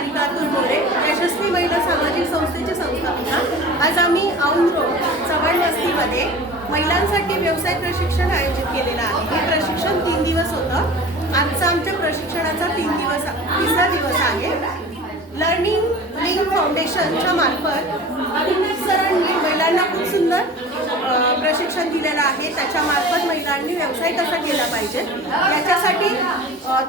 सारिका अतुल मोरे यशस्वी महिला सामाजिक संस्थेचे संस्थापिका. आज आम्ही औंध रोड चव्हाण वस्तीमध्ये महिलांसाठी व्यवसाय प्रशिक्षण आयोजित केलेलं आहे. हे प्रशिक्षण तीन दिवस होतं. आजचा आमच्या प्रशिक्षणाचा तीन दिवस तिसरा दिवस आहे. लर्निंग लिंक फाउंडेशनच्या मार्फत अभिनव सरांनी महिलांना खूप सुंदर प्रशिक्षण दिलेलं आहे. त्याच्या मार्फत महिलांनी व्यवसाय कसा केला पाहिजे? याच्यासाठी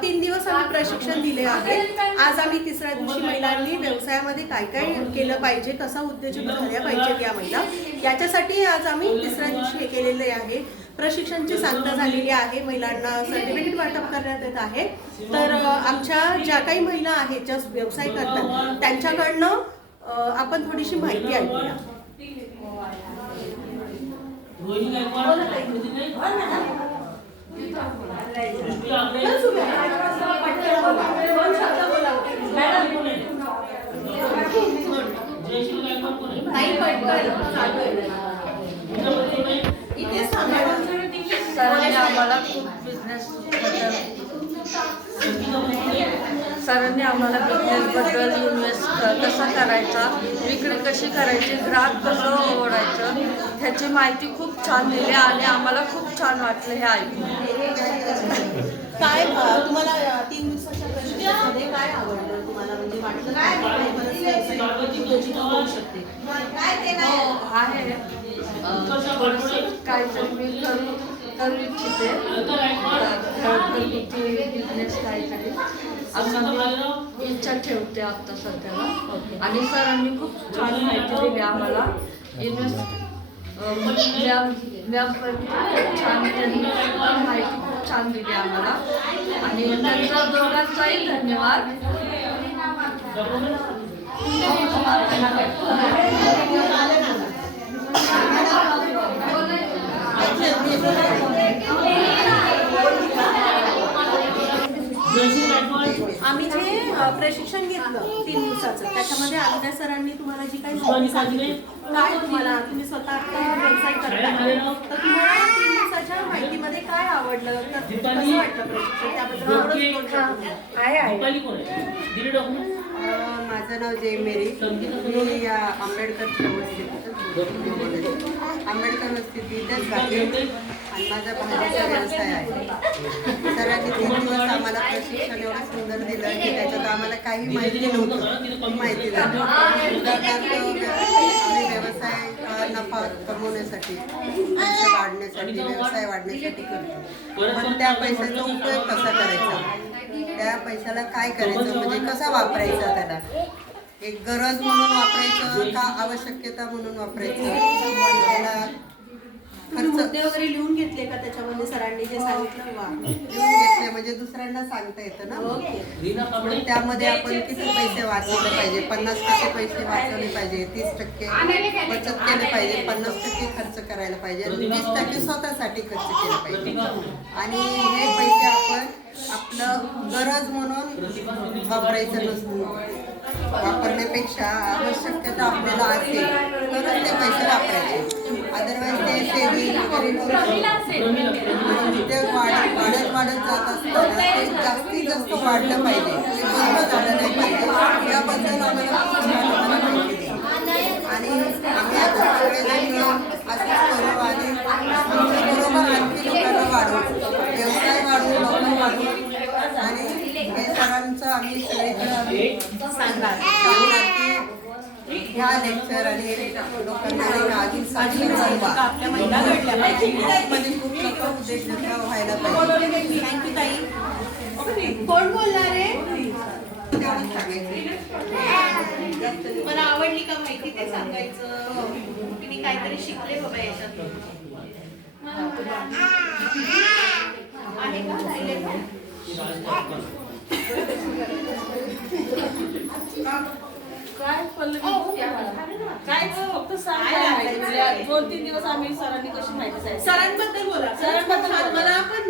तीन दिवस आम्ही प्रशिक्षण दिले आहे. आज आम्ही तिसऱ्या दिवशी महिलांनी व्यवसायामध्ये काय काय केलं पाहिजे कसा उद्योजक झाल्या पाहिजेत या महिला? याच्यासाठी आज आम्ही तिसऱ्या दिवशी हे केलेले आहे. प्रशिक्षणची सांगता झालेली आहे. महिलांना सर्टिफिकेट वाटप करण्यात येत आहे. तर आमच्या ज्या काही महिला आहेत ज्या व्यवसाय करतात त्यांच्याकडनं आपण थोडीशी माहिती ऐकूया. रोहिणी आम्हाला खूप बिझनेस सरांनी आम्हाला बिझनेसबद्दल इन्व्हेस्ट कसा करायचा विक्री कशी करायची ग्राहक कसं ओढायचं ह्याची माहिती खूप छान दिली आणि आम्हाला खूप छान वाटलं हे ऐकून. काय तुम्हाला तीन दिवसाच्या प्रशिक्षणामध्ये काय आवडलं तुम्हाला? म्हणजे वाटलं काय हो, आहे. काहीतरी मी करू. करू इच्छिते घरगुती बिझनेस काहीतरी असं मी इच्छा ठेवते आता सध्याला. आणि सरांनी खूप छान माहिती दिली आम्हाला. इन्व्हेस्ट खूप छान त्यांनी माहिती खूप छान दिली आम्हाला. आणि त्यांचा दोघांचाही धन्यवाद. आम्ही जे प्रशिक्षण घेतलं तीन दिवसाचं त्याच्यामध्ये अविनाश सरांनी तुम्हाला जी काही माहिती सांगितली. काय तुम्हाला तुम्ही स्वतः व्यवसाय करता तर तुम्हाला तीन दिवसाच्या माहितीमध्ये काय आवडलं? तर कसं वाटलं प्रशिक्षण? त्याबद्दल. आहे आहे. माझं नाव जय मेरी. मी या आंबेडकर वस्तीत आंबेडकर वस्तीत इथेच राहते. आणि माझा भाजीचा व्यवसाय आहे. सरांनी तीन दिवस आम्हाला प्रशिक्षण एवढं सुंदर दिलं की त्याच्यात आम्हाला काही माहिती नव्हतं. माहिती झाली. उदाहरणार्थ आम्ही व्यवसाय नफा कमवण्यासाठी वाढण्यासाठी व्यवसाय वाढण्यासाठी करतो. पण त्या पैशाचा उपयोग कसा करायचा? त्या पैशाला काय करायचं? म्हणजे कसा वापरायचा त्याला? एक गरज म्हणून वापरायचं का आवश्यकता म्हणून वापरायचं? त्याला तुम्ही मुद्दे वगैरे लिहून घेतले का त्याच्यामध्ये सरांनी जे सांगितलं वा लिहून घेतले म्हणजे दुसऱ्यांना सांगता येतं ना. ओके. रीना कांबळे मग त्यामध्ये आपण किती पैसे वाचवले पाहिजे? पन्नास टक्के पैसे वाचवले पाहिजे तीस टक्के बचत केले. पाहिजे पन्नास टक्के खर्च करायला पाहिजे आणि वीस टक्के स्वतःसाठी खर्च केला पाहिजे. आणि हे पैसे आपण आपलं गरज म्हणून वापरायचं नसतं. वापरण्यापेक्षा आवश्यकता आपल्याला असेल तरच ते पैसे वापरायचे. अदरवाईज ते सेविंग वगैरे करून उद्योग वाढ वाढत वाढत जात असताना ते जास्तीत जास्त वाढलं पाहिजे. ते बंद झालं नाही पाहिजे. याबद्दल आम्हाला आणि आम्ही आता सगळेजण असंच करू आणि बरोबर आणखी लोकांना वाढवू. व्यवसाय वाढवू लोक वाढवू. आणि हे सरांचं आम्ही सगळीकडे सांगणार. ह्या लेक्चर आणि हे लोकांना अजून पाहिजे. मध्ये खूप लोक उद्योजक व्हायला पाहिजे. थँक्यू ताई. कोण बोलणार आहे? तेवढंच सांगायचं. मला आवडली का माहिती? ते सांगायचं. तुम्ही काहीतरी शिकले बाबा याच्यात. आहे का? राहिले का? काय पल्लवी काय फक्त सांग काय माहिती. दोन तीन दिवस आम्ही सरांनी कशी माहिती सरांबद्दल बोला सरांबद्दल. मला पण